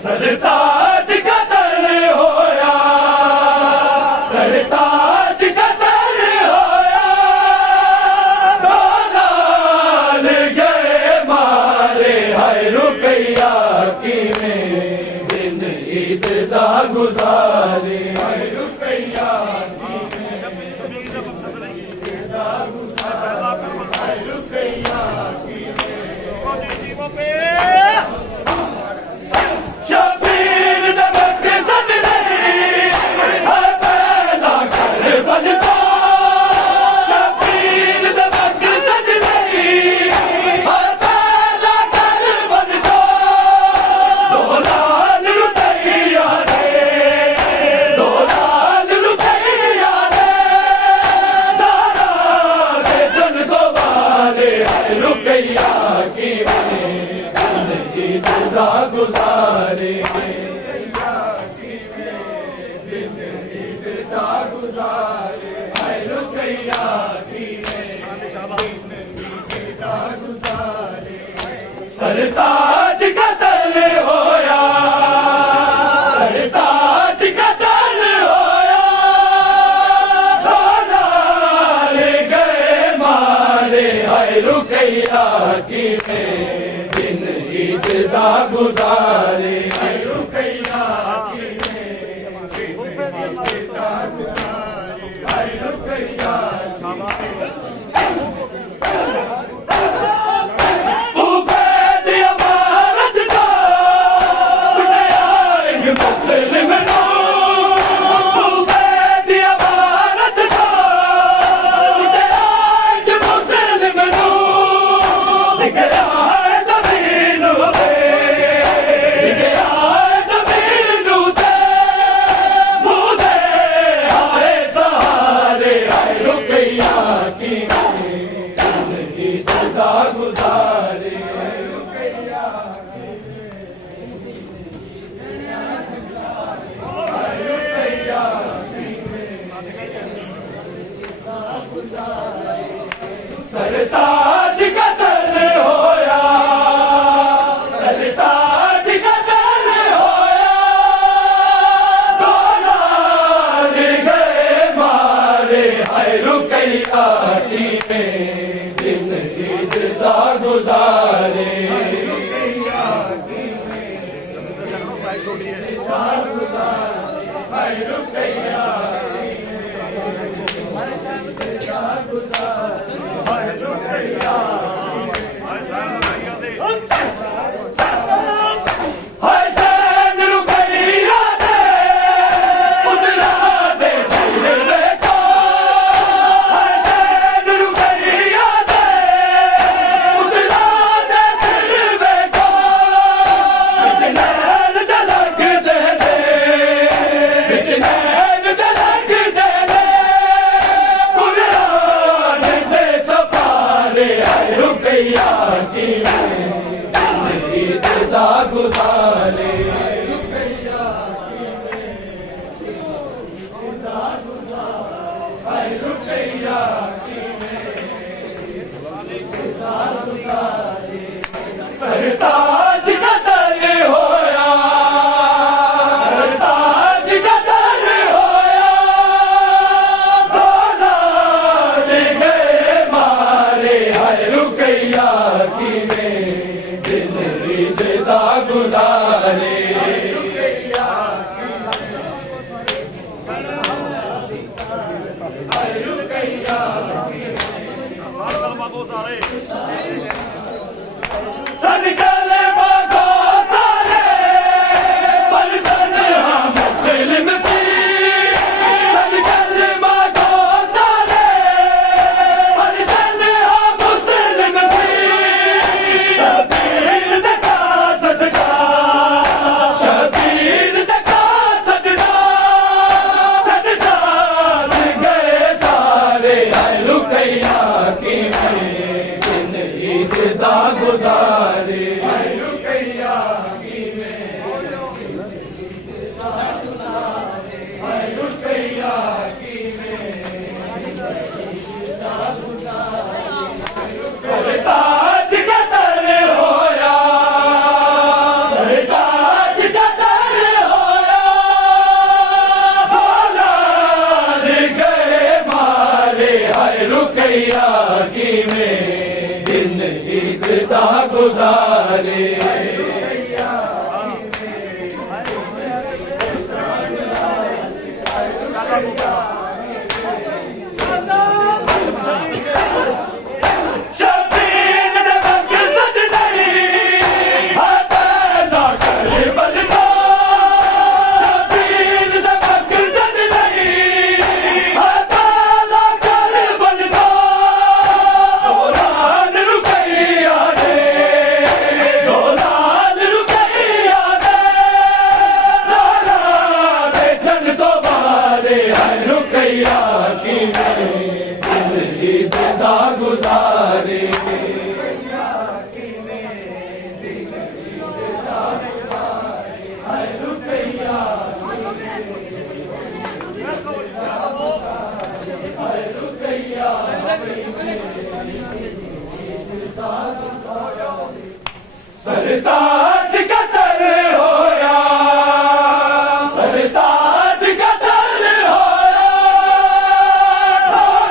सरताज कतल होया, सरताज कतल होया, लाल गए मारे हाय रुकैया किवें दिन ईद दा गुजारे हाय रुकैया शबीर दबक सदरे है पहला घर बनता, शबीर दबक सदरे है पहला घर बनता, दोलाल रुपैया रे, दोलाल रुपैया रे, सारा दे जन को वाले है रुपैया की दा गुजारे सरताज कतल होया, सरताज कतल होया, लाल गए मारे हाय रुकैया किवें दिन ईद दा गुजारे हाय रुकैया हाय रुकैया सरताज कतल होया, सरताज कतल होया, दोलाल गए मारे हाय रुकैया किवें दिन ईद दा गुजारे हाय रुकैया गुजारे सरताज कतल होया, सरताज कतल होया, लाल गए मारे हाय रुकैया किवें दिन ईद दा गुजारे सन कलमा को सारे पर तन्हा मुस्लिम सी, सन कलमा को सारे पर तन्हा मुस्लिम सी, शबीर दका सदका, शबीर दका सदका, सद साथ गए सारे हाय रुकैया किवें दिन ईद दा गुजारे हाय रुकैया किवें हाय रुकैया किवें हाय रुकैया की में दिन ईद दा गुजारे सरताज कतर होया सरताज कतर होया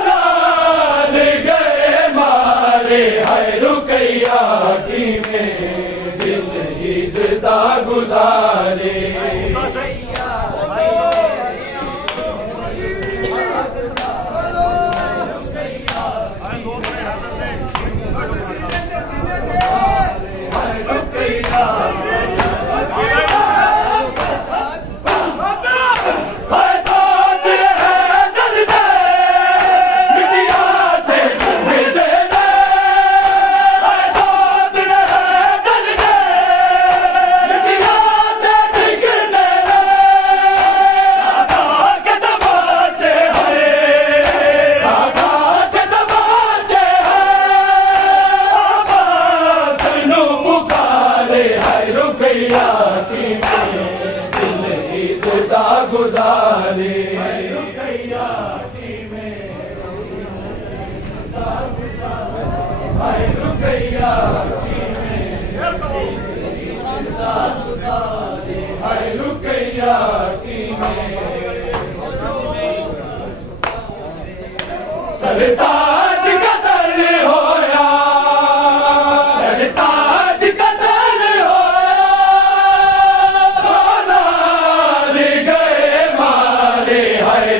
लाल गए मारे हाय रुकैया की में दिन ईद दा गुजारे गुजारे रुकैया की में हाय रुकैया की में हाय रुकैया की में सरताज कतर होया सरताज कतर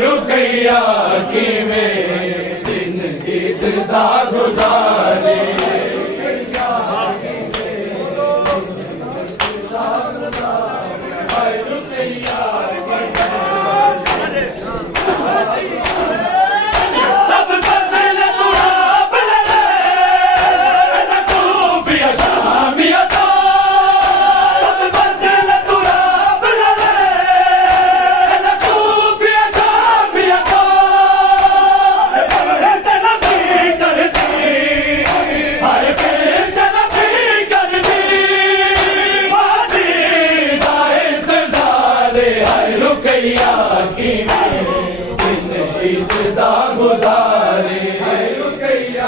रुकैया की में दिन ईद दा गुजारे सब बदल तुराब ले न खूफिया शामिया सब बदल तुराब ले न खूफिया रुकैया की में दिन ईद दा गुजारे रुकैया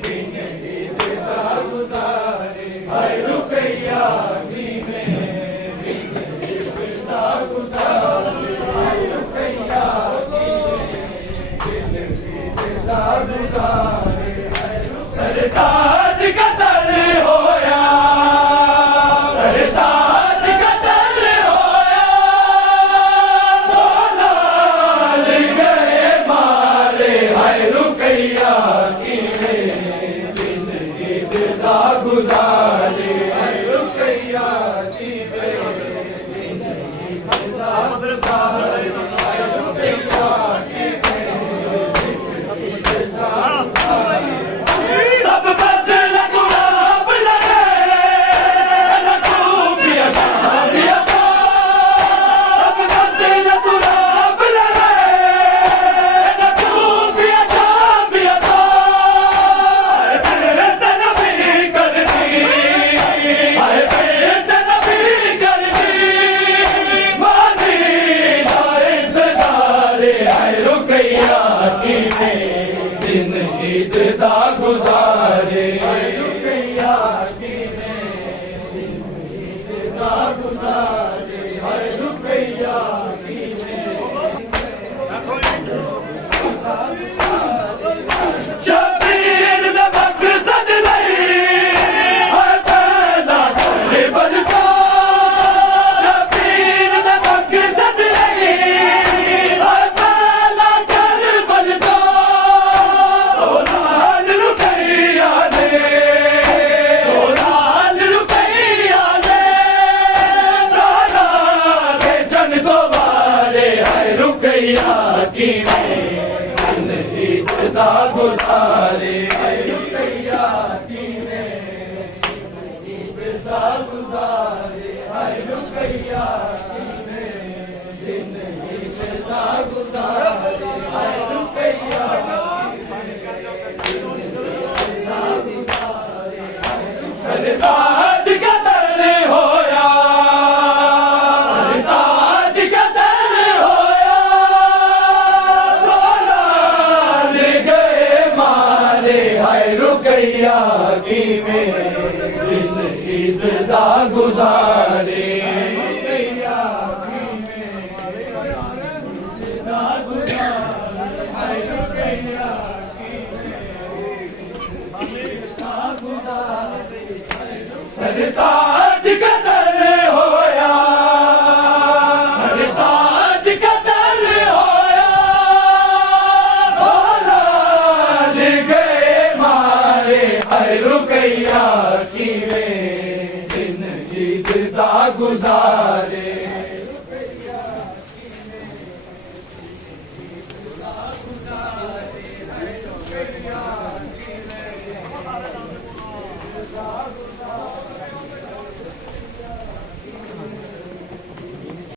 की में दिन ईद दा गुजारे हाय रुकैया की में दिन ईद दा गुजारे हाय रुकैया की में दिन ईद दा गुजारे सरताज कतर होया सरताज कतर रुकैया की में दिन ईद दा गुजारे रुकैया की में दिन ईद दा गुजारे रुकैया की में सब बदल गुलाब लगे न खूफिया शामिया सब बदल गुलाब लगे न खूफिया रुकैया की में दिन ईद दा गुजारे रुकैया की में दिन ईद दा गुजारे रुकैया की में दा गुजारे रुकैया कीने ईद दा गुजारे हाय रुकैया कीने दिन ईद दा गुजारे हाय रुकैया सरताज का दर्द होया सरताज का दर्द होया रोना ले गए मारे हाय रुकैया की में दिन ईद दा गुजारे रुकैया की में ईद दा गुजारे हाय रुकैया की में ईद दा गुजारे सरताज का दर्द होया सरताज का दर्द होया भोला ले गए मारे हाय रुकैया की में दिन ईद दा गुजारे